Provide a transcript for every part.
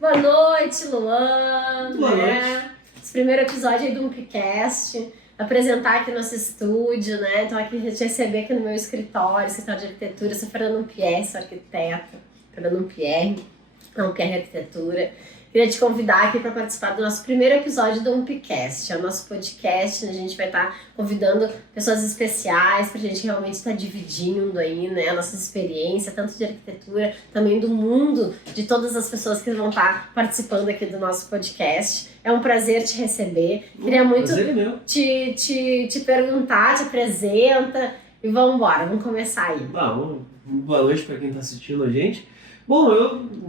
Boa noite, Luan. Boa noite. Esse primeiro episódio aí do Umpcast. Apresentar aqui nosso estúdio, né? Então aqui te receber aqui no meu escritório de arquitetura. Eu sou Fernanda Umpierre, sou arquiteta. Fernanda Umpierre, Umpierre Arquitetura. Queria te convidar aqui para participar do nosso primeiro episódio do Umpcast. É o nosso podcast, onde a gente vai estar convidando pessoas especiais para a gente realmente estar dividindo aí, né, a nossa experiência, tanto de arquitetura, também do mundo, de todas as pessoas que vão estar participando aqui do nosso podcast. É um prazer te receber. Queria muito te perguntar, te apresenta e vamos embora, vamos começar aí. Boa noite para quem está assistindo a gente. Bom,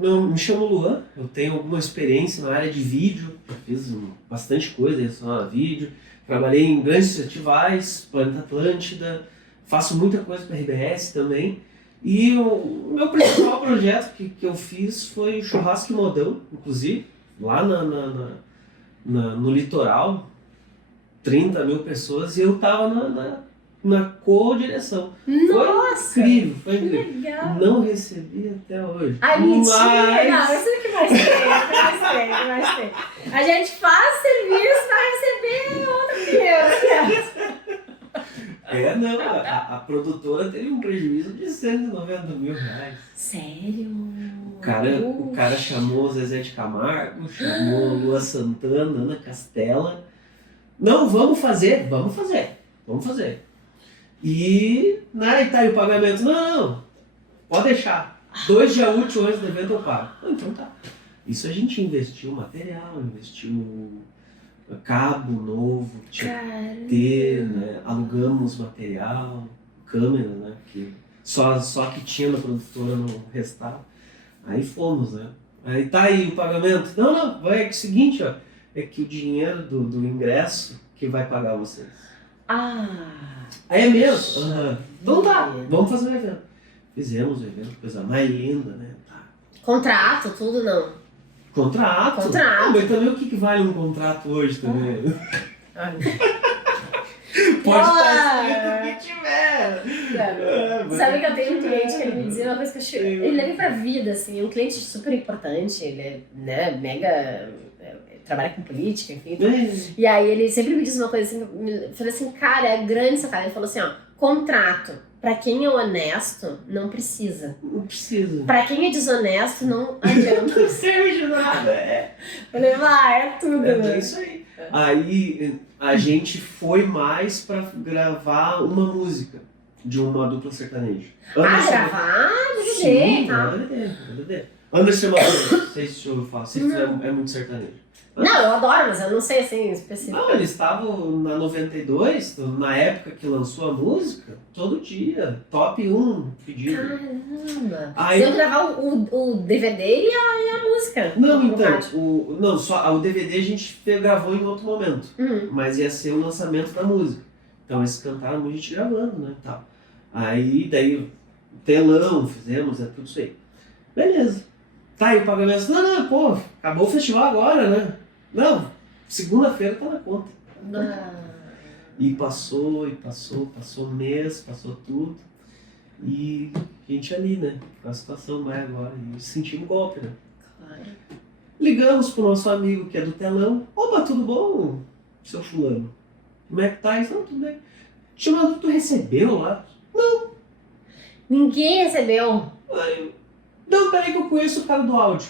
eu me chamo Luan, eu tenho alguma experiência na área de vídeo, eu fiz bastante coisa relacionada a vídeo, trabalhei em grandes festivais, Planeta Atlântida, faço muita coisa para a RBS também, e o meu principal projeto que eu fiz foi o Churrasco e Modão, inclusive, lá no litoral, 30 mil pessoas, e eu estava na co-direção. Nossa! Foi incrível. Legal. Não recebi até hoje. Ai, mentira! Não, eu sei o que vai ser. A gente faz serviço pra receber outra dinheiro. A produtora teve um prejuízo de R$190 mil. Sério? O cara chamou Zezé de Camargo, chamou Lua Santana, Ana Castela. Não, vamos fazer. E tá aí o pagamento. Não, pode deixar. 2 dias úteis antes do evento eu pago. Então tá. Isso a gente investiu material, investiu cabo novo, né? Alugamos material, câmera, né? Que só que tinha na produtora não restava. Aí fomos, né? Aí tá aí o pagamento. Não, é o seguinte, ó. É que o dinheiro do ingresso que vai pagar vocês. Aí é mesmo? Então tá, vamos fazer o evento. Fizemos o evento, coisa mais linda, né? Tá. Contrato, tudo não? Contrato. Mas também o que vale um contrato hoje também? Pode estar escrito o que tiver. Sabe que eu tenho um cliente que ele me dizia uma coisa que eu achei. Ele leva pra vida, assim, um cliente super importante, ele é, né, mega. Trabalha com política, enfim. E aí ele sempre me diz uma coisa assim, eu falei assim, cara, é grande essa cara. Ele falou assim, ó, contrato, pra quem é honesto, não precisa. Não precisa. Pra quem é desonesto, não adianta. Não serve de nada, Eu falei, é tudo, né? É isso aí. Aí a gente foi mais pra gravar uma música de uma dupla sertaneja. Gravar? Sim, DVD. Anderson Matheus, não sei se o senhor ouviu falar, se é muito sertanejo. Não, eu adoro, mas eu não sei assim, específico. Não, eles estavam na 92, na época que lançou a música, todo dia, top 1 pedido. Caramba! Aí, você ia gravar o DVD e a música? Não, então, só o DVD a gente gravou em outro momento, mas ia ser o lançamento da música. Então eles cantaram a gente gravando, né, tal. Aí, daí, telão, fizemos, tudo isso aí. Beleza. Tá, e o pagamento, não, acabou o festival agora, né? Não, segunda-feira tá na conta. E passou mês, passou tudo. E a gente ali, né? Com a situação mais agora. E sentimos um golpe, né? Claro. Ligamos pro nosso amigo que é do telão. Opa, tudo bom, seu fulano? Como é que tá? Não, tudo bem. Tu recebeu lá? Não. Ninguém recebeu. Aí, não, peraí que eu conheço o cara do áudio.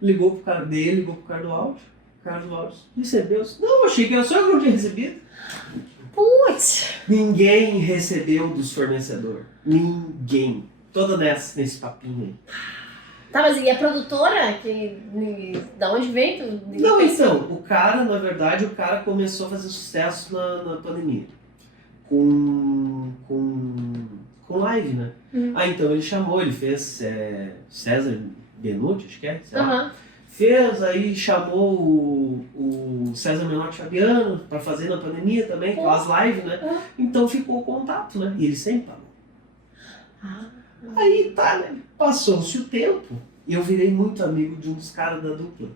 Ligou pro cara dele, ligou pro cara do áudio. O cara do áudio recebeu. Não, achei que era só eu que não tinha recebido. Putz! Ninguém recebeu dos fornecedores. Ninguém. Toda nesse papinho aí. Tá, mas e a produtora? Da onde veio? Não, então, o cara, na verdade, o cara começou a fazer sucesso na pandemia. Com live, né? Então ele chamou, ele fez César Benucci, acho que é? Fez, aí chamou o César Menotti Fabiano pra fazer na pandemia também, com as lives, né? Então ficou o contato, né? E ele sempre pagou. Aí tá, né? Passou-se o tempo e eu virei muito amigo de um dos caras da dupla.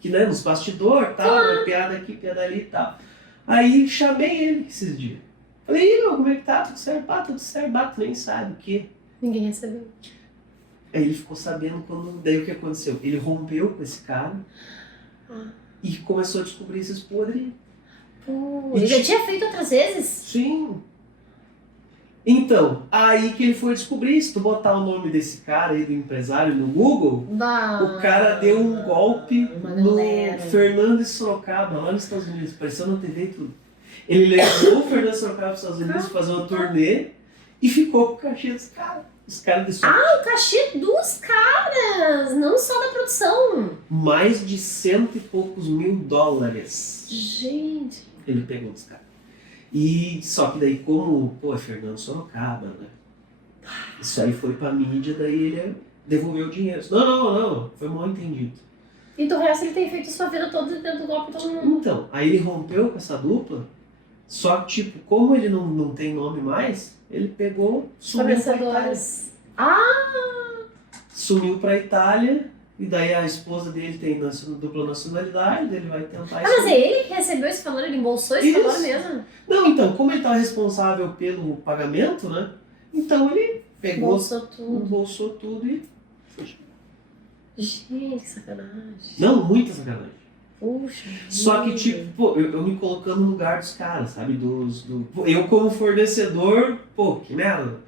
Que, né, nos bastidores, tal, né, piada aqui, piada ali e tal. Aí chamei ele esses dias. Falei, meu, como é que tá? Tudo certo? Tudo certo, nem sabe o quê. Ninguém recebeu. Aí ele ficou sabendo daí o que aconteceu? Ele rompeu com esse cara e começou a descobrir esses podres. Ele já tinha feito outras vezes? Sim. Então, aí que ele foi descobrir, se tu botar o nome desse cara aí, do empresário, no Google, o cara deu um golpe no Fernando de Sorocaba, lá nos Estados Unidos, apareceu na TV e tudo. Ele levou o Fernando de Sorocaba para os Estados Unidos fazer uma turnê e ficou com o cachê dos caras. Os caras de o cachê dos caras, não só da produção. Mais de 100 e poucos mil dólares. Gente. Ele pegou dos caras. E só que daí, como, é Fernando Sorocaba, né? Isso aí foi pra mídia, daí ele devolveu o dinheiro. Não, foi mal entendido. E do resto ele tem feito sua vida toda dentro do golpe de todo mundo. Então, aí ele rompeu com essa dupla, só que, tipo, como ele não tem nome mais, ele pegou, sumiu pra Itália. Sumiu pra Itália, e daí a esposa dele tem dupla nacionalidade, ele vai tentar... mas é ele que recebeu esse valor, ele embolsou esse valor mesmo? Não, então, como ele estava responsável pelo pagamento, né? Então ele pegou, embolsou tudo e... Gente, que sacanagem. Não, muita sacanagem. Puxa. Só que, tipo, eu me colocando no lugar dos caras, sabe? Eu como fornecedor, que merda.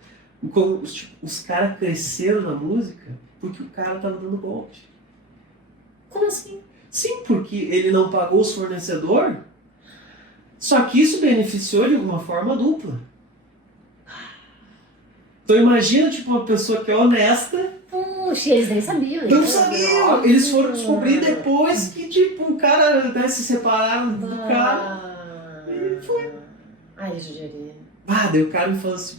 Os caras cresceram na música porque o cara tava dando golpe. Como assim? Sim, porque ele não pagou os fornecedores, só que isso beneficiou de alguma forma dupla. Então imagina, tipo, uma pessoa que é honesta. Puxa, eles nem sabiam. Não sabiam! Eles foram descobrir depois que, tipo, o cara, né, se separaram do cara. E foi. Ai, judiaria. Daí o cara me falou assim,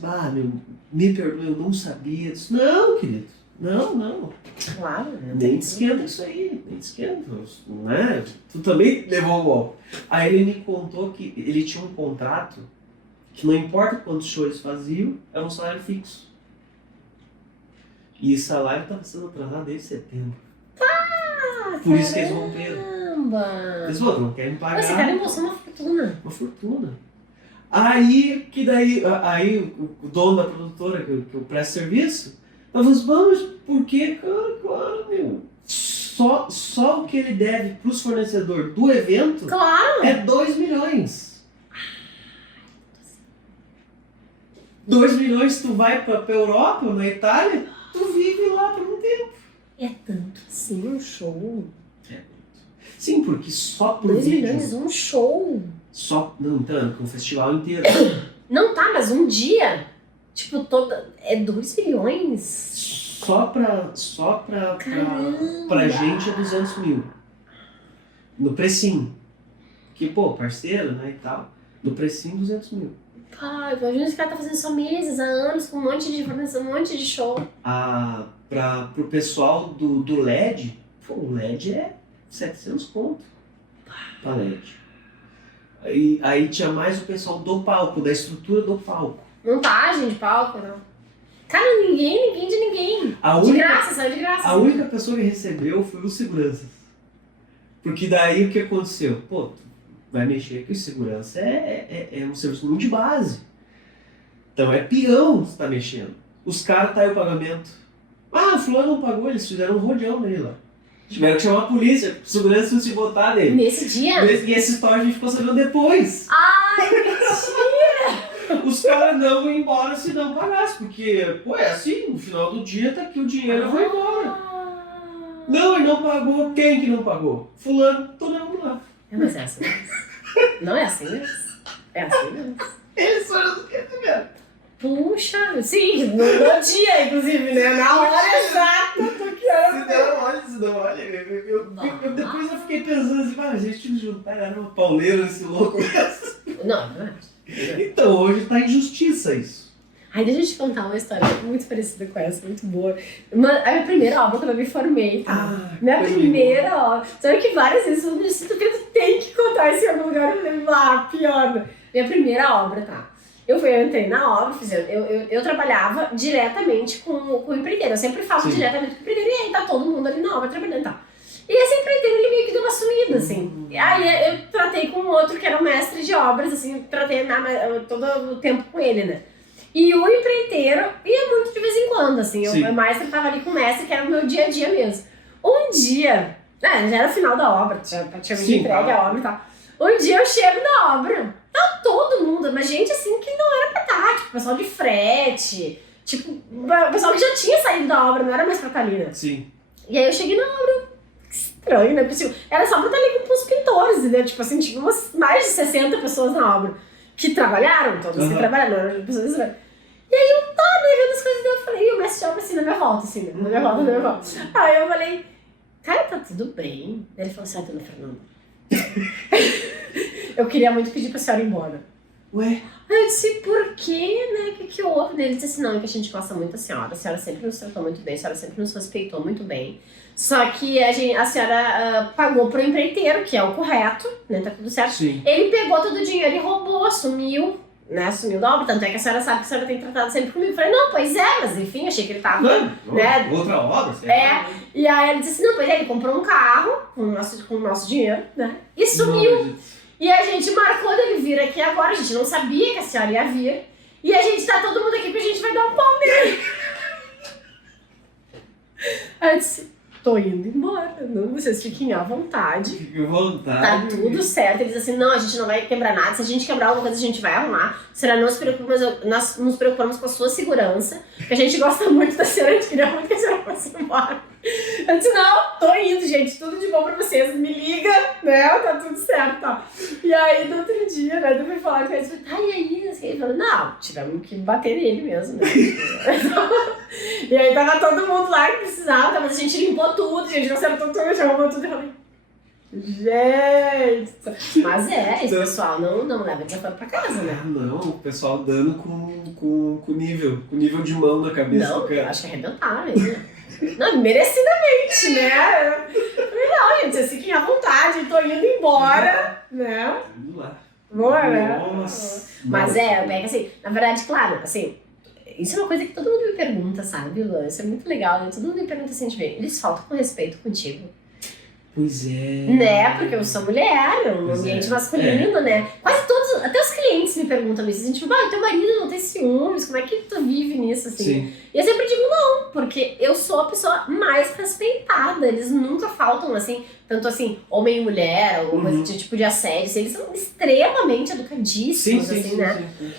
me perdoa, eu não sabia. Eu disse, não, querido, não. Claro, né? Nem te esquenta isso aí, nem te esquenta, né? Tu também levou um golpe. Aí ele me contou que ele tinha um contrato que não importa quantos shows faziam, era um salário fixo. E esse salário estava sendo atrasado desde setembro. Por isso que eles romperam. Eles não querem pagar. Esse cara embolsou uma fortuna. Uma fortuna. Aí o dono da produtora que eu presto serviço, eu falei, vamos, por quê? Claro, meu. Só o que ele deve para os fornecedores do evento é 2 milhões. 2 milhões tu vai para a Europa, na Itália, tu vive lá por um tempo. É tanto assim um show? Sim, porque só por 2 milhões um show? Então, com o festival inteiro. Não tá, mas um dia, tipo, é 2 milhões? Só pra gente é 200 mil. No precinho. Que, pro né, e tal. No precinho, 200 mil. Imagina esse cara tá fazendo só meses, há anos, com um monte de informação, um monte de show. Pro pessoal do LED, o LED é 700 conto. Pra LED. Aí tinha mais o pessoal do palco, da estrutura do palco. Montagem de palco, não. Cara, ninguém de ninguém. De graça, saiu de graça. A única pessoa que recebeu foi os seguranças. Porque daí o que aconteceu? Tu vai mexer que o segurança é um serviço muito de base. Então é peão que você tá mexendo. Os caras tá aí o pagamento. Fulano não pagou, eles fizeram um rodeão nele lá. Tiveram que chamar a polícia, segurança não se botar nele. Nesse dia? E essa história a gente ficou sabendo depois. Ai, mentira! Os caras não vão embora se não pagasse, porque, é assim, no final do dia tá aqui o dinheiro vai embora. Não, ele não pagou. Quem que não pagou? Fulano, todo mundo lá. Mas é assim mesmo. Não é assim mesmo? É assim mesmo. Eles foram do que mesmo? Puxa, sim, no dia, inclusive, né? Na hora exata do que era. Se não olha, eu depois eu fiquei pensando assim, a gente tinha que juntar, era uma pauleira esse louco mesmo. Não é. Então, hoje tá em justiça isso. Deixa eu te contar uma história muito parecida com essa, muito boa. A minha primeira obra, quando eu me formei, tá? Minha primeira obra. Sabe que várias vezes eu me sinto que tem que contar isso em algum lugar e levar, pior. Minha primeira obra, tá? Eu entrei na obra, eu trabalhava diretamente com o empreiteiro. Eu sempre falo diretamente com o empreiteiro, e aí tá todo mundo ali na obra trabalhando e tal. E esse empreiteiro, ele meio que deu uma sumida, assim. Aí eu tratei com outro que era o mestre de obras, assim, tratei todo o tempo com ele, né? E o empreiteiro ia muito de vez em quando, assim. Sim. Eu mais tava ali com o mestre, que era o meu dia a dia mesmo. Um dia, já era o final da obra, tinha praticamente entregue a obra e tal. Um dia eu chego na obra, tá todo mundo, mas gente assim que não era pra estar, tipo, pessoal de frete, tipo, pessoal que já tinha saído da obra, não era mais pra estar ali, né? Sim. E aí eu cheguei na obra, que estranho, né? Porque, tipo, era só pra estar ali com os pintores, entendeu? Tipo assim, tinha mais de 60 pessoas na obra que trabalharam, todas que trabalharam, não eram pessoas. E aí eu tava vendo as coisas, eu falei, e o mestre Alba assim na minha volta, assim, na minha volta. Aí eu falei, cara, tá tudo bem? Daí ele falou assim, dona Fernanda, eu queria muito pedir pra senhora ir embora. Ué? Aí eu disse, por quê, né? O que houve? Ele disse assim, não, é que a gente gosta muito da senhora sempre nos tratou muito bem, a senhora sempre nos respeitou muito bem. Só que a senhora pagou pro empreiteiro, que é o correto, né? Tá tudo certo. Sim. Ele pegou todo o dinheiro e roubou, sumiu, né? Sumiu da obra, tanto é que a senhora sabe que a senhora tem tratado sempre comigo. Eu falei, não, pois é, mas enfim, achei que ele tava, né? Outra obra? E aí ele disse, não, pois é, ele comprou um carro com o nosso dinheiro, né? E sumiu. E a gente marcou dele vir aqui agora, a gente não sabia que a senhora ia vir. E a gente tá todo mundo aqui porque a gente vai dar um pau nele. Aí eu disse, tô indo embora, não, vocês fiquem à vontade. Fiquem à vontade. Tá tudo certo. Eles assim, não, a gente não vai quebrar nada. Se a gente quebrar alguma coisa, a gente vai arrumar. Será, não se preocupe, mas nós nos preocupamos com a sua segurança. Porque a gente gosta muito da senhora, a gente queria muito que a senhora fosse embora. Eu disse, não, tô indo, gente, tudo de bom pra vocês, me liga, né, tá tudo certo, tá. E aí, no outro dia, né, eu fui falar com ele, falei, tá, e aí, assim, ele falou, não, tivemos que bater nele mesmo, né. E aí tava todo mundo lá que precisava, tá, mas a gente limpou tudo, a gente não acertou tudo, a gente arrumou tudo, e eu falei, gente, mas esse pessoal não leva desaforo pra casa, né. Não, o pessoal dando com nível de mão na cabeça do cara. Não, eu acho que arrebentaram ele, né. Não, merecidamente, né? Não, gente, vocês fiquem à vontade, tô indo embora, né? Vamos lá. Boa, né? Nossa. Mas é que assim, na verdade, claro, assim, isso é uma coisa que todo mundo me pergunta, sabe, Luan? Isso é muito legal, né? Todo mundo me pergunta assim, eles faltam com respeito contigo. Pois é. Né? Porque eu sou mulher, um ambiente masculino, né? Quase todos, até os clientes me perguntam isso, assim, tipo, teu marido não tem ciúmes, como é que tu vive nisso, assim? Sim. E eu sempre digo não, porque eu sou a pessoa mais respeitada, eles nunca faltam, assim, tanto assim, homem e mulher, ou coisa de tipo de assédio, assim, eles são extremamente educadíssimos, assim, né? Sim.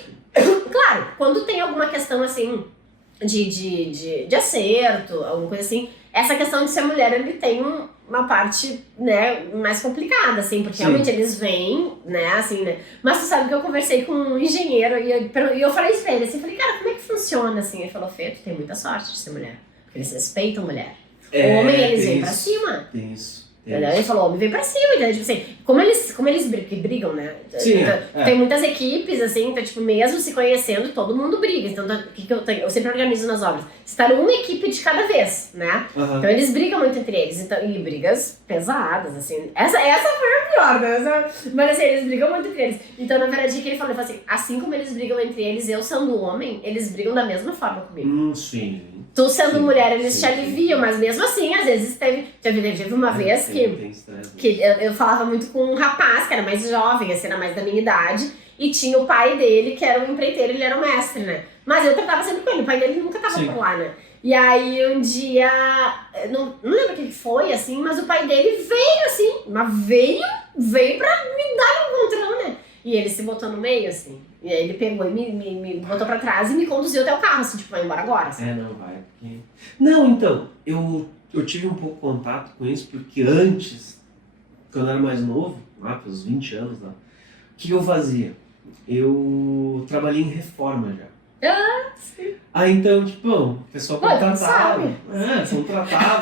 Claro, quando tem alguma questão, assim, de acerto, alguma coisa assim, essa questão de ser mulher, ele tem uma parte, né, mais complicada, assim, porque realmente eles vêm, né, assim, né, mas tu sabe que eu conversei com um engenheiro e eu falei isso pra ele, assim, falei, cara, como é que funciona, assim? Ele falou, Fê, tu tem muita sorte de ser mulher, porque eles respeitam mulher. O homem, eles vêm pra cima. Tem isso. Ele falou, homem vem pra cima, entendeu? Tipo assim, como eles brigam, né? Sim, tem muitas equipes, assim, então, tipo, mesmo se conhecendo, todo mundo briga. Então, eu sempre organizo nas obras. Estar uma equipe de cada vez, né? Então, eles brigam muito entre eles. Então, e brigas pesadas, assim. Essa foi a pior, né? Mas, assim, eles brigam muito entre eles. Então, na verdade, o que ele falou assim como eles brigam entre eles, eu sendo homem, eles brigam da mesma forma comigo. Sim. Tu sendo mulher, eles te aliviam, mas mesmo assim, às vezes teve uma vez que eu falava muito com um rapaz que era mais jovem, assim, era mais da minha idade, e tinha o pai dele, que era o empreiteiro, ele era o mestre, né? Mas eu tratava sempre com ele, o pai dele nunca tava por lá, né? E aí um dia, não lembro o que foi, assim, mas o pai dele veio, assim, mas veio pra me dar um encontrão, né? E ele se botou no meio, assim. E aí ele pegou e me botou pra trás e me conduziu até o carro, assim, tipo, vai embora agora. Assim. Não vai. Porque... Não, então, eu tive um pouco de contato com isso, porque antes, quando eu era mais novo, lá pelos 20 anos, lá, o que eu fazia? Eu trabalhei em reforma já. Sim. Aí então, tipo, o pessoal contratava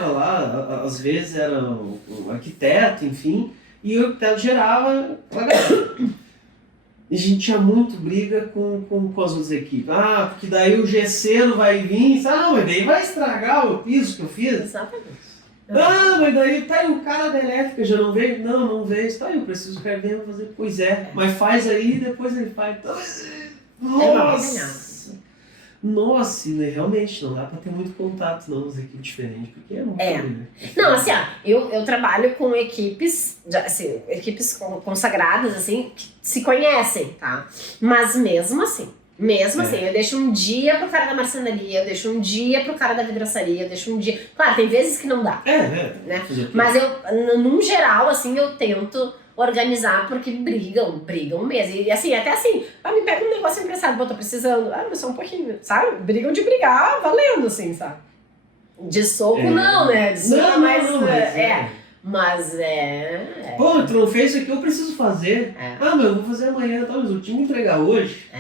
lá, às vezes era o arquiteto, enfim, e o arquiteto gerava a galera. E a gente tinha muito briga com as outras equipes. Porque daí o gesseiro vai vir, mas daí vai estragar o piso que eu fiz. Exatamente. Mas daí tá aí o cara da elétrica já não veio? Não veio. Tá aí, eu preciso que ele venha fazer. Pois é, mas faz aí e depois ele faz. Nossa, né, realmente não dá pra ter muito contato não, as equipes diferentes, porque é muito Não, assim, eu trabalho com equipes, equipes consagradas, assim, que se conhecem, tá? Mas mesmo assim, Mesmo assim, eu deixo um dia pro cara da marcenaria, eu deixo um dia pro cara da vidraçaria, eu deixo um dia... Claro, tem vezes que não dá. Né? Mas eu, num geral, assim, eu tento organizar porque brigam mesmo. E assim, até assim, me pega um negócio emprestado, tô precisando. Mas só um pouquinho, sabe? Brigam de brigar valendo, assim, sabe? De soco não, né? De soco não, mais... mas Mas Pô, tu não fez isso aqui, eu preciso fazer. Mas eu vou fazer amanhã, tá? Mas o time entregar hoje.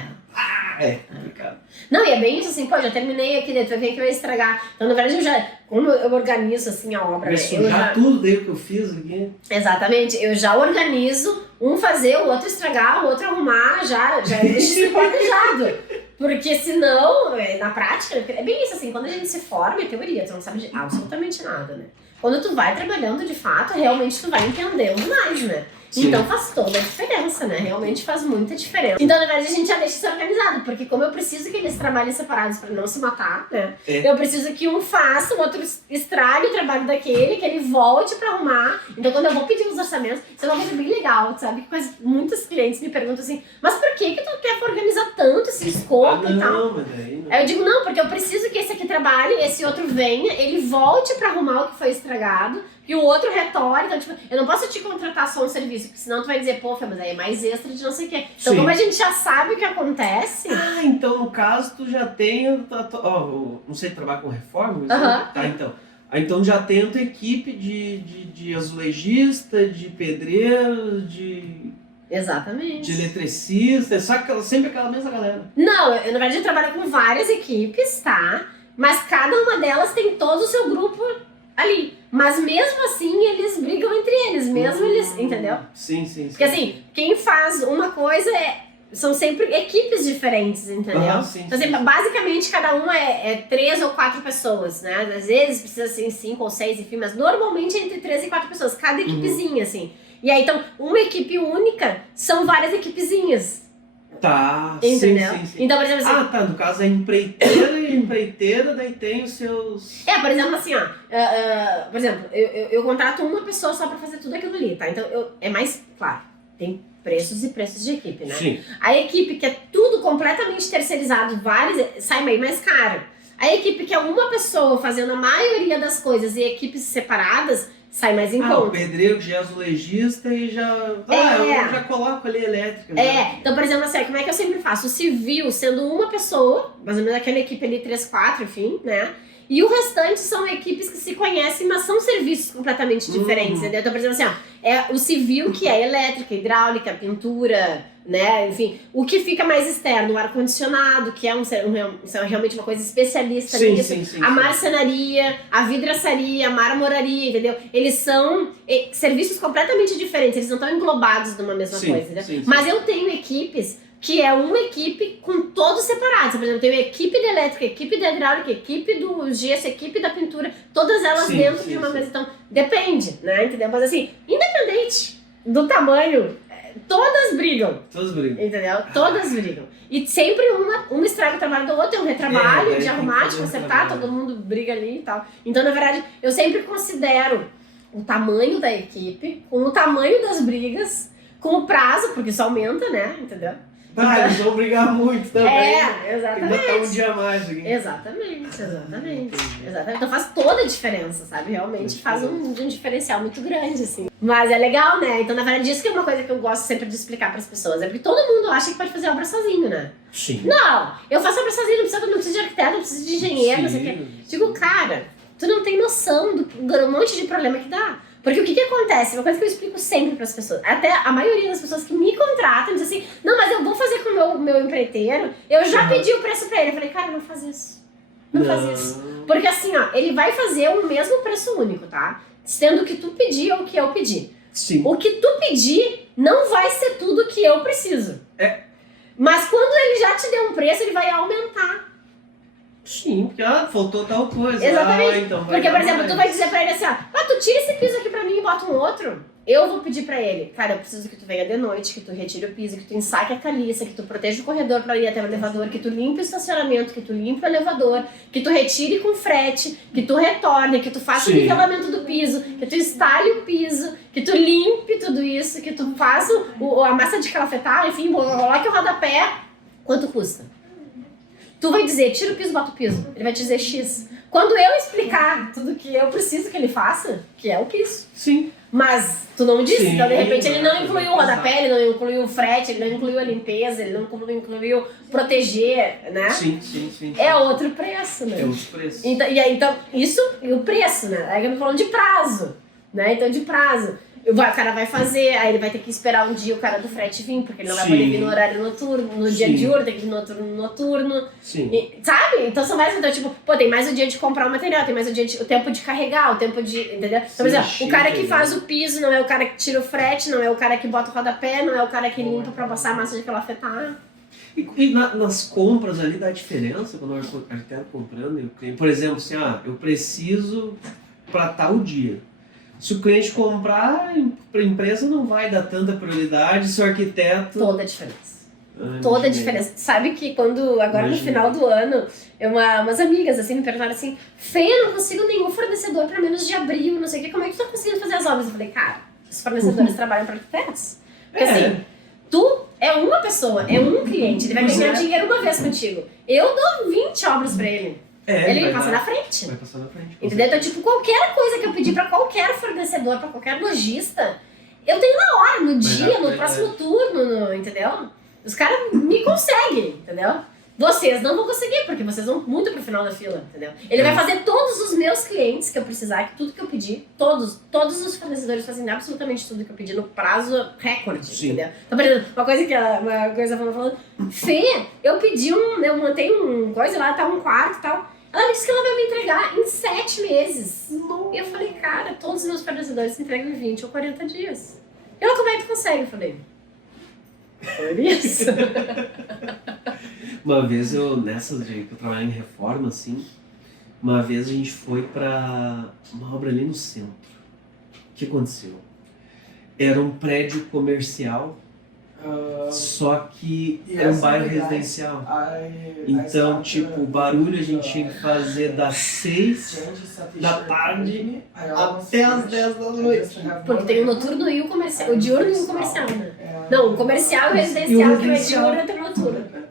Complicado. Não, e é bem isso, assim, pô, já terminei aqui, tu vai ver que vai estragar. Então, na verdade, como eu organizo, assim, a obra... Vai sujar tudo daí que eu fiz aqui. Exatamente, eu já organizo, um fazer, o outro estragar, o outro arrumar, já deixa isso planejado. Porque senão, na prática, é bem isso, assim, quando a gente se forma, é teoria, tu não sabe de absolutamente nada, né? Quando tu vai trabalhando de fato, realmente tu vai entendendo mais, né? Sim. Então faz toda a diferença, né? Realmente faz muita diferença. Então, na verdade, a gente já deixa isso organizado, porque como eu preciso que eles trabalhem separados pra não se matar, né? Eu preciso que um faça, o outro estrague o trabalho daquele, que ele volte pra arrumar. Então, quando eu vou pedir os orçamentos, isso é uma coisa bem legal, sabe? Que muitos clientes me perguntam assim, mas por que tu quer organizar tanto esse escopo e tal? Mas daí não. Aí eu digo, não, porque eu preciso que esse aqui trabalhe, esse outro venha, ele volte pra arrumar o que foi estragado, e o outro retorne. Então, tipo, eu não posso te contratar só um serviço, porque senão tu vai dizer, pô, mas aí é mais extra de não sei o quê. Então, como a gente já sabe o que acontece... então no caso tu já tem... não sei trabalhar com reforma? Tá, então. Então já tem a tua equipe de azulejista, de pedreiro, Exatamente. de eletricista, sempre aquela mesma galera. Não, na verdade eu trabalho com várias equipes, tá? Mas cada uma delas tem todo o seu grupo ali. Mas mesmo assim, eles brigam entre eles, mesmo eles, entendeu? Sim. Porque assim, quem faz uma coisa são sempre equipes diferentes, entendeu? Então, assim, basicamente, cada uma é 3 ou 4 pessoas, né? Às vezes precisa ser 5 ou 6, enfim, mas normalmente é entre 3 e 4 pessoas, cada equipezinha, assim. E aí, então, uma equipe única são várias equipezinhas. Tá, entendeu? Sim. Então, por exemplo, assim... tá, no caso é empreiteira e empreiteira, daí tem os seus... por exemplo, assim, por exemplo, eu contrato uma pessoa só pra fazer tudo aquilo ali, tá? Então, é mais, claro, tem preços e preços de equipe, né? Sim. A equipe que é tudo completamente terceirizado, sai meio mais caro. A equipe que é uma pessoa fazendo a maioria das coisas e equipes separadas, sai mais em conta. O pedreiro que já é azulejista e já... eu já coloco ali elétrica. Então, por exemplo, assim, como é que eu sempre faço? O civil sendo uma pessoa, mais ou menos aquela equipe ali, 3, 4, enfim, né? E o restante são equipes que se conhecem, mas são serviços completamente diferentes, entendeu? Então, por exemplo, assim, é o civil que é elétrica, hidráulica, pintura, né? Enfim, o que fica mais externo, o ar-condicionado, que é realmente uma coisa especialista nisso. Sim, a marcenaria, a vidraçaria, a marmoraria, entendeu? Eles são serviços completamente diferentes, eles não estão englobados numa mesma coisa, entendeu? Sim. Mas eu tenho equipes que é uma equipe com todos separados. Por exemplo, eu tenho equipe de elétrica, equipe de hidráulica, equipe do gesso, equipe da pintura, todas elas dentro de uma mesa. Então, depende, né? Entendeu? Mas assim, independente do tamanho, todas brigam. Entendeu? Todas brigam. E sempre uma estraga o trabalho do outro, tem um retrabalho de arrumar, de consertar, todo mundo briga ali e tal. Então, na verdade, eu sempre considero o tamanho da equipe, com o tamanho das brigas, com o prazo, porque isso aumenta, né? Entendeu? Eles vão brigar muito também. Exatamente. Tem que botar um dia a mais aqui. Exatamente. Então faz toda a diferença, sabe? Realmente faz um diferencial muito grande, assim. Mas é legal, né? Então, na verdade, isso que é uma coisa que eu gosto sempre de explicar pras pessoas. É porque todo mundo acha que pode fazer obra sozinho, né? Sim. Não! Eu faço obra sozinho, não preciso de arquiteto, não preciso de engenheiro, não sei o quê. Digo, cara, tu não tem noção do monte de problema que dá. Porque o que acontece? Uma coisa que eu explico sempre para as pessoas, até a maioria das pessoas que me contratam diz assim, não, mas eu vou fazer com o meu empreiteiro, eu já pedi o preço para ele. Eu falei, cara, não faz isso. Não faz isso. Porque assim, ele vai fazer o mesmo preço único, tá? Sendo o que tu pedir ou o que eu pedir. Sim. O que tu pedir não vai ser tudo que eu preciso. Mas quando ele já te deu um preço, ele vai aumentar. Sim, porque faltou tal coisa. Exatamente. Então porque, por exemplo, tu vai dizer pra ele assim, tu tira esse piso aqui pra mim e bota um outro. Eu vou pedir pra ele, cara, eu preciso que tu venha de noite, que tu retire o piso, que tu ensaque a caliça, que tu proteja o corredor pra ir até o elevador, que tu limpe o estacionamento, que tu limpe o elevador, que tu retire com frete, que tu retorne, que tu faça o nivelamento do piso, que tu instale o piso, que tu limpe tudo isso, que tu faça a massa de calafetar, enfim, coloque o rodapé. Quanto custa? Tu vai dizer, tira o piso, bota o piso. Ele vai te dizer X. Quando eu explicar tudo que eu preciso que ele faça, que é o piso. Sim. Mas tu não disse, Sim, então de repente ele não exato. incluiu o rodapé, ele não incluiu o frete, ele não incluiu a limpeza, ele não incluiu proteger, né? Sim. É outro preço, né? É outro preço. Então, e aí, então, isso e o preço, né? Aí eu tô falando de prazo, né? Então, de prazo. O cara vai fazer, aí ele vai ter que esperar um dia o cara do frete vir, porque ele não vai Sim. poder vir no horário noturno, no dia Sim. diurno, tem que vir no noturno. Sim. E, sabe? Então são mais, então, tipo, pô, tem mais o dia de comprar o material, tem mais o dia o tempo de carregar, o tempo de. Entendeu? Então, por exemplo, o cara que faz o piso não é o cara que tira o frete, não é o cara que bota o rodapé, não é o cara que limpa pra passar a massa de calafetar. E nas compras ali dá diferença quando o arquiteto comprando, e o cliente, por exemplo, assim, eu preciso para tal dia. Se o cliente comprar, para a empresa não vai dar tanta prioridade, se o arquiteto... Toda a diferença. Toda a diferença. Sabe que quando, agora no final do ano, umas amigas assim me perguntaram assim, Fê, eu não consigo nenhum fornecedor para menos de abril, não sei o que, como é que tu tá conseguindo fazer as obras? Eu falei, cara, os fornecedores trabalham para arquitetos. Porque assim, tu é uma pessoa, é um cliente, ele vai ganhar dinheiro uma vez contigo. Eu dou 20 obras para ele. Ele passa na frente. Vai passar na frente. Entendeu? Então, tipo, qualquer coisa que eu pedir pra qualquer fornecedor, pra qualquer lojista, eu tenho na hora, no dia, no próximo turno, entendeu? Os caras me conseguem, entendeu? Vocês não vão conseguir, porque vocês vão muito pro final da fila, entendeu? Ele vai fazer todos os meus clientes que eu precisar, que tudo que eu pedir, todos os fornecedores fazem absolutamente tudo que eu pedir no prazo recorde, entendeu? Então, por exemplo, uma coisa falando, Fê, eu pedi eu montei um coisa lá, tá, um quarto e tal. Ela disse que ela vai me entregar em 7 meses. Nossa. E eu falei, cara, todos os meus fornecedores se entregam em 20 ou 40 dias. E ela, como é que tu consegue? Eu falei, por isso. Uma vez nessas de que eu trabalhei em reforma, assim, uma vez a gente foi pra uma obra ali no centro. O que aconteceu? Era um prédio comercial, só que era um bairro residencial. Então, tipo, o barulho a gente tinha que fazer das 6 da tarde até as 10 da noite. Porque tem o noturno e o comercial, o diurno e o comercial, né? Não, o comercial e o residencial, que vai diurno e outro noturno.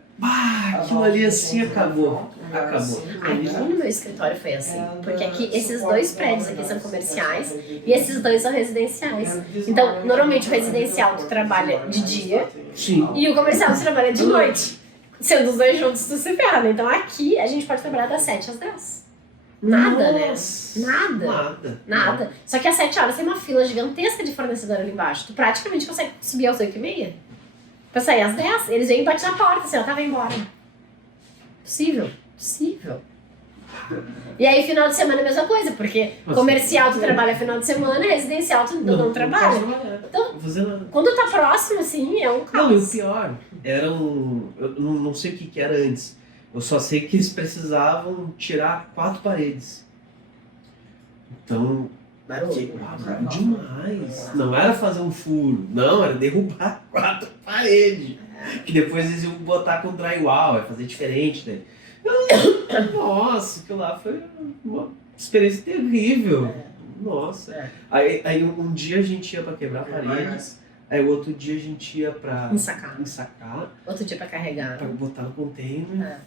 Aquilo ali assim acabou. Aqui no meu escritório foi assim, porque aqui esses dois prédios aqui são comerciais e esses dois são residenciais. Então, normalmente o residencial tu trabalha de dia. Sim. E o comercial tu trabalha de noite. Sendo os dois juntos, tu se ferra, né? Então aqui a gente pode trabalhar das 7 às 10. Nada, Nossa, né? Nada. Só que às 7 horas tem uma fila gigantesca de fornecedor ali embaixo. Tu praticamente consegue subir às 8h30. Pra sair às 10, eles vêm e batem na porta, assim, vai embora. Possível. E aí, final de semana é a mesma coisa, porque comercial tu trabalha final de semana, residencial tu não trabalha. Então, quando tá próximo, assim, é um caos. Não, e o pior, eu não sei o que era antes. Eu só sei que eles precisavam tirar 4 paredes. Então, demais. Não era fazer um furo, não, era derrubar 4 paredes. Que depois eles iam botar com drywall, fazer diferente daí. Nossa, aquilo lá foi uma experiência terrível. Nossa. Aí um dia a gente ia pra quebrar paredes, aí o outro dia a gente ia pra ensacar. Outro dia pra carregar. Pra botar no container.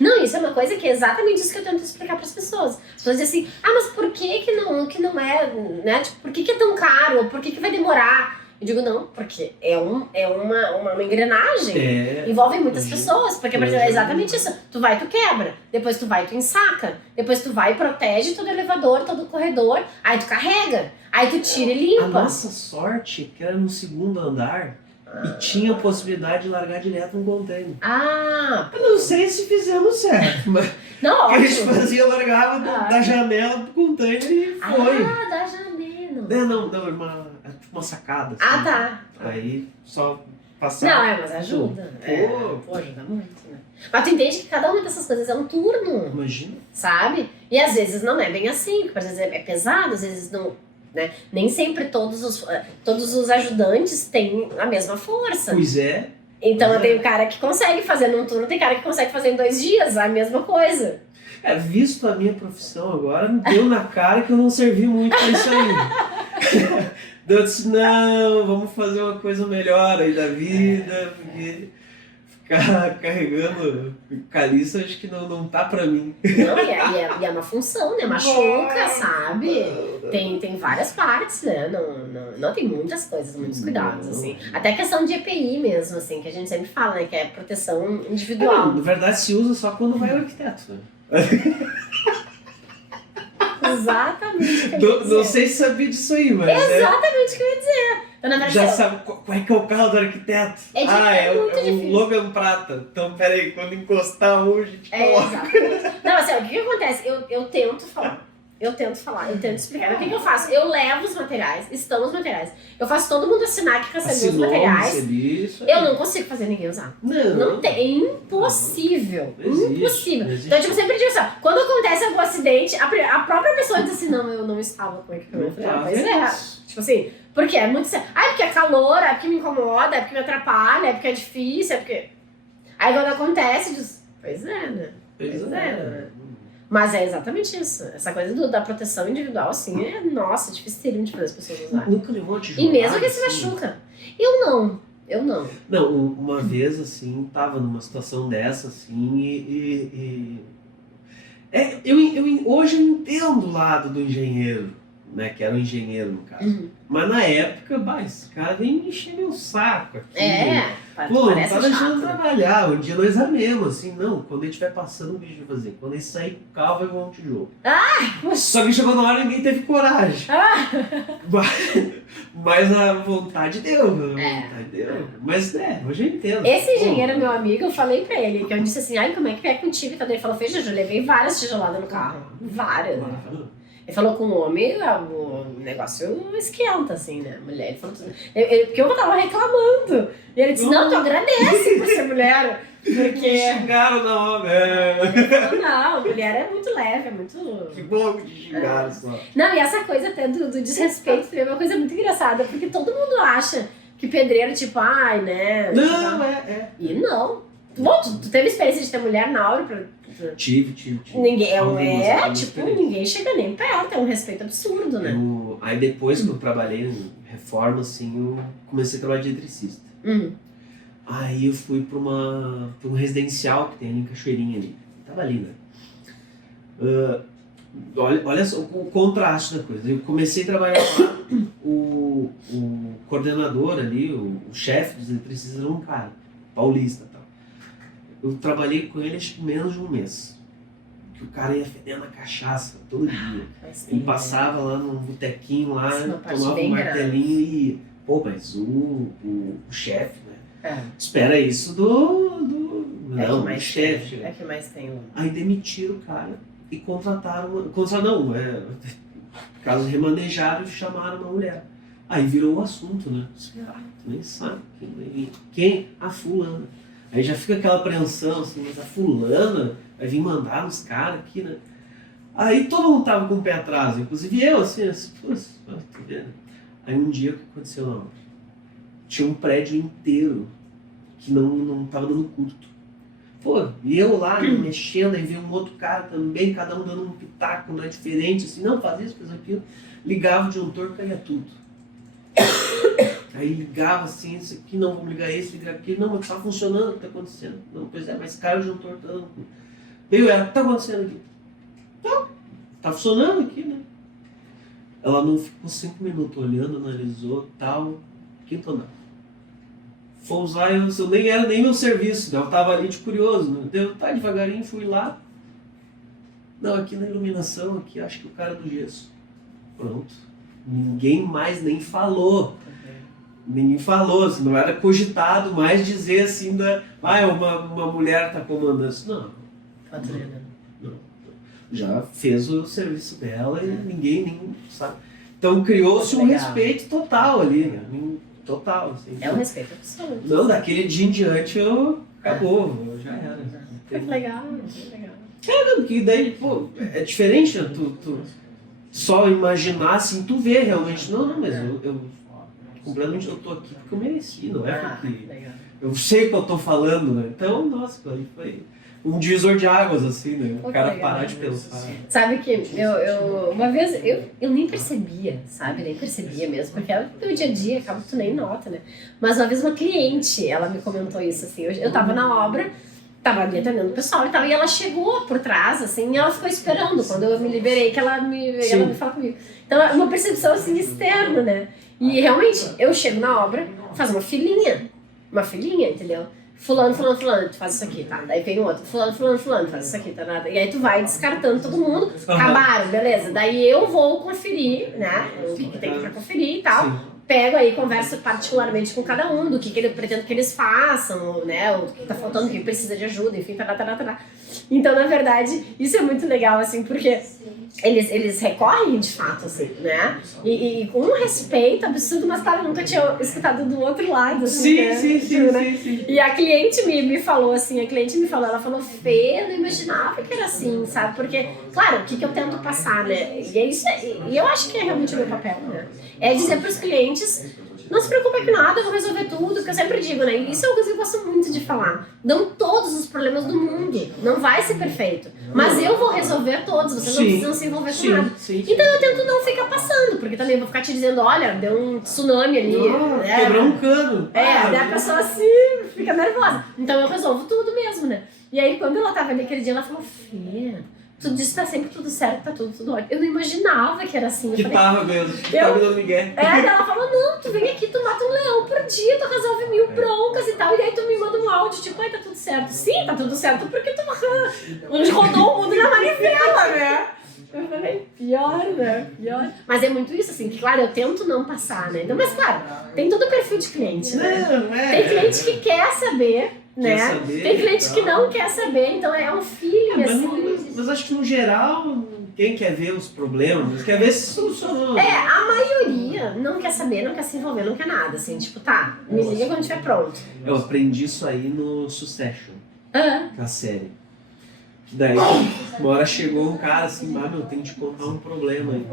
Não, isso é uma coisa que é exatamente isso que eu tento explicar para as pessoas. As pessoas dizem assim, mas por que não é, né? Tipo, por que é tão caro? Por que vai demorar? Eu digo, não, porque é uma engrenagem. Envolve muitas pessoas. Porque, por exemplo, é exatamente isso. Tu vai, tu quebra. Depois tu vai, tu ensaca. Depois tu vai e protege todo o elevador, todo o corredor. Aí tu carrega. Aí tu tira e limpa. A nossa sorte que era no 2º andar. E tinha a possibilidade de largar direto no container. Eu não sei se fizemos certo, mas não, a gente fazia, largava da janela pro container e foi. Da janela. Não, é tipo uma sacada. Assim. Tá. Aí só passar. Não, mas ajuda. Ajuda muito, né? Mas tu entende que cada uma dessas coisas é um turno. Imagina. Sabe? E às vezes não é bem assim, porque às vezes é pesado, às vezes não... Né? Nem sempre todos os ajudantes têm a mesma força. Pois é. Então tem o cara que consegue fazer num turno, tem cara que consegue fazer em 2 dias, a mesma coisa. Visto a minha profissão agora, me deu na cara que eu não servi muito pra isso aí. Eu disse, não, vamos fazer uma coisa melhor aí da vida, porque carregando caliça, acho que não tá pra mim. Não, e é uma função, né? Machuca, sabe? Tem várias partes, né? Não tem muitas coisas, muitos cuidados, assim. Até a questão de EPI mesmo, assim, que a gente sempre fala, né? Que é proteção individual. Na verdade, se usa só quando vai o arquiteto, né? Exatamente o que eu ia dizer. Não sei se sabia disso aí, mas Exatamente o que eu ia dizer. Então, na verdade, já sabe qual é que é o carro do arquiteto. É muito é difícil. o Logan Prata. Então, peraí, quando encostar um, a gente coloca. Exatamente. Não, assim, o que acontece? Eu tento falar. Eu tento explicar. O que eu faço? Eu levo os materiais, estão os materiais. Eu faço todo mundo assinar que recebeu os materiais. Eu não consigo fazer ninguém usar. Não tem. É impossível. Impossível. Então, tipo, eu sempre digo assim, ó, quando acontece algum acidente, a própria pessoa diz assim, não, eu não estava com o equipamento. Pois é. Tipo assim, porque é muito sério. Ah, é porque é calor, é porque me incomoda, é porque me atrapalha, é porque é difícil, é porque... Aí quando acontece, diz, pois é, né? Pois é, né? Mas é exatamente isso. Essa coisa da proteção individual, assim, é, nossa, dificílimo de fazer as pessoas usarem. Nunca levou tijolada, E mesmo que se machuca. Eu não. Não, uma vez, assim, tava numa situação dessa, assim, hoje eu entendo o lado do engenheiro, né, que era o engenheiro, no caso. Uhum. Mas na época, esse cara vem me encher meu saco aqui. Pô, não tá deixando trabalhar. Um dia nós amemos, assim, não, quando ele estiver passando, o bicho vai fazer. Quando ele sair com o carro, vai voar um tijolo. Só que chegou na hora e ninguém teve coragem. Mas a vontade deu, Mas hoje eu entendo. Esse engenheiro, meu amigo, eu falei pra ele, que eu disse assim, ai, como é que é contigo? Então ele falou, veja, eu levei várias tijoladas no carro. Várias. Ele falou com o homem, o negócio esquenta, assim, né? Mulher, ele falou tudo. Porque eu tava reclamando. E ele disse, não, tu agradece por ser mulher. Porque... xingaram na hora. Ele falou, não, mulher é muito leve, é muito... Que bom que te xingaram só. Não, e essa coisa até do desrespeito também é uma coisa muito engraçada, porque todo mundo acha que pedreiro, tipo, ai, né? Não, E não. Bom, tu teve experiência de ter mulher na aula pra... Tive. Ninguém, ninguém chega nem perto, é um respeito absurdo, né? Aí depois que eu trabalhei em reforma, assim, eu comecei a trabalhar de eletricista. Aí eu fui pra um residencial que tem ali em Cachoeirinha ali. Tava ali, né? Olha só o contraste da coisa. Eu comecei a trabalhar lá, o coordenador ali, o chefe dos eletricistas era um cara, paulista e tal. Eu trabalhei com ele acho que menos de um mês. Que o cara ia fedendo a cachaça todo dia. Ele passava lá num botequinho lá, tomava um martelinho e ia. Pô, mas o chefe, né? Espera isso não, mais chefe. É que mais tem um. Aí demitiram o cara e contrataram. Caso remanejaram e chamaram uma mulher. Aí virou o assunto, né? Tu nem sabe quem? A fulana. Aí já fica aquela apreensão, assim, mas a fulana vai vir mandar nos caras aqui, né? Aí todo mundo tava com o pé atrás, inclusive eu, assim, pô, tá vendo? Aí um dia o que aconteceu na obra? Tinha um prédio inteiro que não tava dando curto. Pô, e eu lá mexendo, aí veio um outro cara também, cada um dando um pitaco, não é diferente, assim, não, faz isso, faz aquilo. Ligava o disjuntor, caía tudo. Aí ligava assim, isso aqui, não, vamos ligar esse, ligar aquele, não, mas tá funcionando, o que tá acontecendo? Não, pois é, mas caiu o disjuntor, tá dando tudo. Veio ela, o que tá acontecendo aqui? Tá funcionando aqui, né? Ela não ficou 5 minutos olhando, analisou, tal, quinto andar. Foi usar, eu nem era nem meu serviço, né? Eu tava ali de curioso, né? Eu tá devagarinho, fui lá. Não, aqui na iluminação, aqui acho que o cara do gesso. Pronto. Ninguém mais nem falou. Ninguém falou, assim, não era cogitado mais dizer assim, uma mulher tá comandando isso. Não. Já fez o serviço dela e ninguém nem sabe. Então criou-se um respeito total ali, né? Total. Assim, é um respeito absoluto. Não, daquele dia em diante acabou, já era. Que legal, que legal. Porque daí, pô, é diferente, né? Tu só imaginar assim, tu vê realmente. Não, mas eu completamente eu tô aqui porque eu mereci, não é porque eu sei o que eu tô falando, né? Então, nossa, aí foi um divisor de águas, assim, né? O cara legal. parar de pensar. Sabe que uma vez eu nem percebia, sabe? Nem percebia mesmo, porque é o teu dia a dia, acaba que tu nem nota, né? Mas uma vez uma cliente, ela me comentou isso, assim, eu tava na obra, tava ali atendendo o pessoal e tal, e ela chegou por trás, assim, e ela ficou esperando quando eu me liberei, que ela me fala comigo. Então é uma percepção, assim, externa, né? E realmente, eu chego na obra, faz uma filinha, entendeu? Fulano, tu faz isso aqui, tá? Daí vem outro, fulano, faz isso aqui, tá? Nada. E aí tu vai descartando todo mundo, acabaram, beleza. Daí eu vou conferir, né? O que tem pra conferir e tal. Sim. Pego aí, converso particularmente com cada um, do que ele pretende que eles façam, né? O que tá faltando, o que precisa de ajuda, enfim, tá. Então, na verdade, isso é muito legal, assim, porque eles recorrem de fato, assim, né? E com um respeito absurdo, mas claro, eu nunca tinha escutado do outro lado, assim, sim, né? Sim. E a cliente me falou assim, ela falou, Fê, eu não imaginava que era assim, sabe? Porque, claro, o que eu tento passar, né? E é isso, e eu acho que é realmente o meu papel, né? É dizer pros clientes, não se preocupe com nada, eu vou resolver tudo, porque eu sempre digo, né? Isso é uma coisa que eu gosto muito de falar. Não todos os problemas do mundo, não vai ser perfeito. Mas eu vou resolver todos, vocês não precisam se envolver com nada. Então eu tento não ficar passando, porque também eu vou ficar te dizendo, olha, deu um tsunami ali. Né? Quebrou um cano. Daí a pessoa assim, fica nervosa. Então eu resolvo tudo mesmo, né? E aí quando ela tava ali aquele dia, ela falou, Fê, tu disse que tá sempre tudo certo, tá tudo ótimo. Eu não imaginava que era assim. Que tava mesmo, tava dando migué. Ela falou, não, tu vem aqui, tu mata um leão por dia, tu resolve 1000 broncas e tal. E aí tu me manda um áudio, tipo, ai, tá tudo certo. Sim, tá tudo certo, porque tu rodou o mundo na manivela, né? Eu falei, pior, né? Pior. Mas é muito isso, assim, que claro, eu tento não passar, né? Então, mas claro, tem todo o perfil de cliente, né? Tem cliente que quer saber, né? Tem cliente que não quer saber, então é um feeling, assim. Mas acho que no geral, quem quer ver os problemas, quer ver se solucionou. A maioria não quer saber, não quer se envolver, não quer nada, assim, tipo, tá, me liga quando estiver pronto. Eu aprendi isso aí no Succession, na série. Daí, uma hora chegou um cara assim, meu, tem que te contar um problema aí.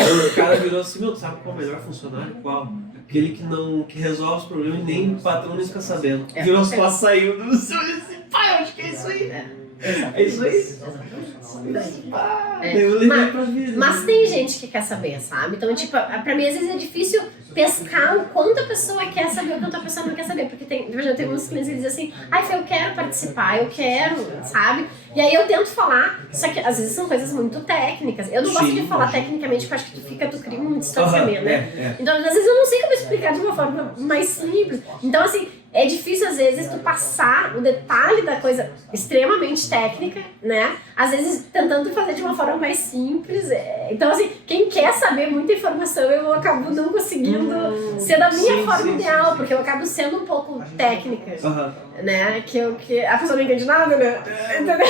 O cara virou assim, tu sabe qual é o melhor funcionário? Qual? Aquele que resolve os problemas e nem o patrão nem fica sabendo. Virou as costas, saiu do seu e assim, pai, eu acho que é isso aí. É isso aí? Eu levei pra vida. Mas tem gente que quer saber, sabe? Então, tipo, pra mim às vezes é difícil pescar o quanto a pessoa quer saber, o quanto a pessoa não quer saber. Porque tem uns clientes que dizem assim, ai, Fê, eu quero participar, eu quero, sabe? E aí eu tento falar, só que às vezes são coisas muito técnicas. Eu não gosto de falar tecnicamente, porque eu acho que tu cria um distanciamento, né? Então, às vezes eu não sei como explicar de uma forma mais simples. Então, assim, é difícil às vezes tu passar o detalhe da coisa extremamente técnica, né? Às vezes tentando fazer de uma forma mais simples. Então, assim, quem quer saber muita informação, eu acabo não conseguindo ser da minha forma ideal, porque eu acabo sendo um pouco técnica, né? Que a pessoa não entende nada, né? Entendeu?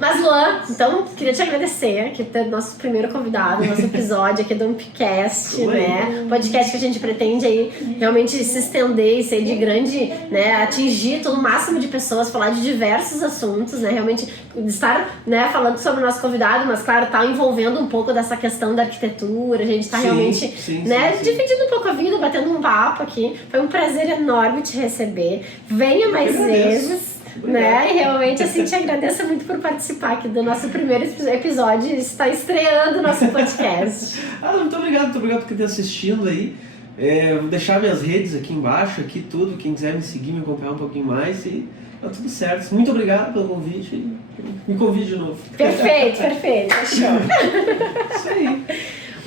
Mas Luan, então queria te agradecer que é nosso primeiro convidado, nosso episódio aqui do Ampcast, né? Podcast que a gente pretende aí realmente se estender e ser de grande, né? Atingir todo o máximo de pessoas, falar de diversos assuntos, né? Realmente estar, né, falando sobre o nosso convidado, mas claro, tá envolvendo um pouco dessa questão da arquitetura, a gente tá realmente, né, dividindo um pouco a vida, batendo um papo aqui. Foi um prazer enorme te receber. Venha mais vezes. Né? E realmente assim te agradeço muito por participar aqui do nosso primeiro episódio, está estreando o nosso podcast. Muito obrigado por ter assistindo aí. Vou deixar minhas redes aqui embaixo, aqui tudo, quem quiser me seguir, me acompanhar um pouquinho mais e tá tudo certo. Muito obrigado pelo convite e me convide de novo. Perfeito, show. Isso aí.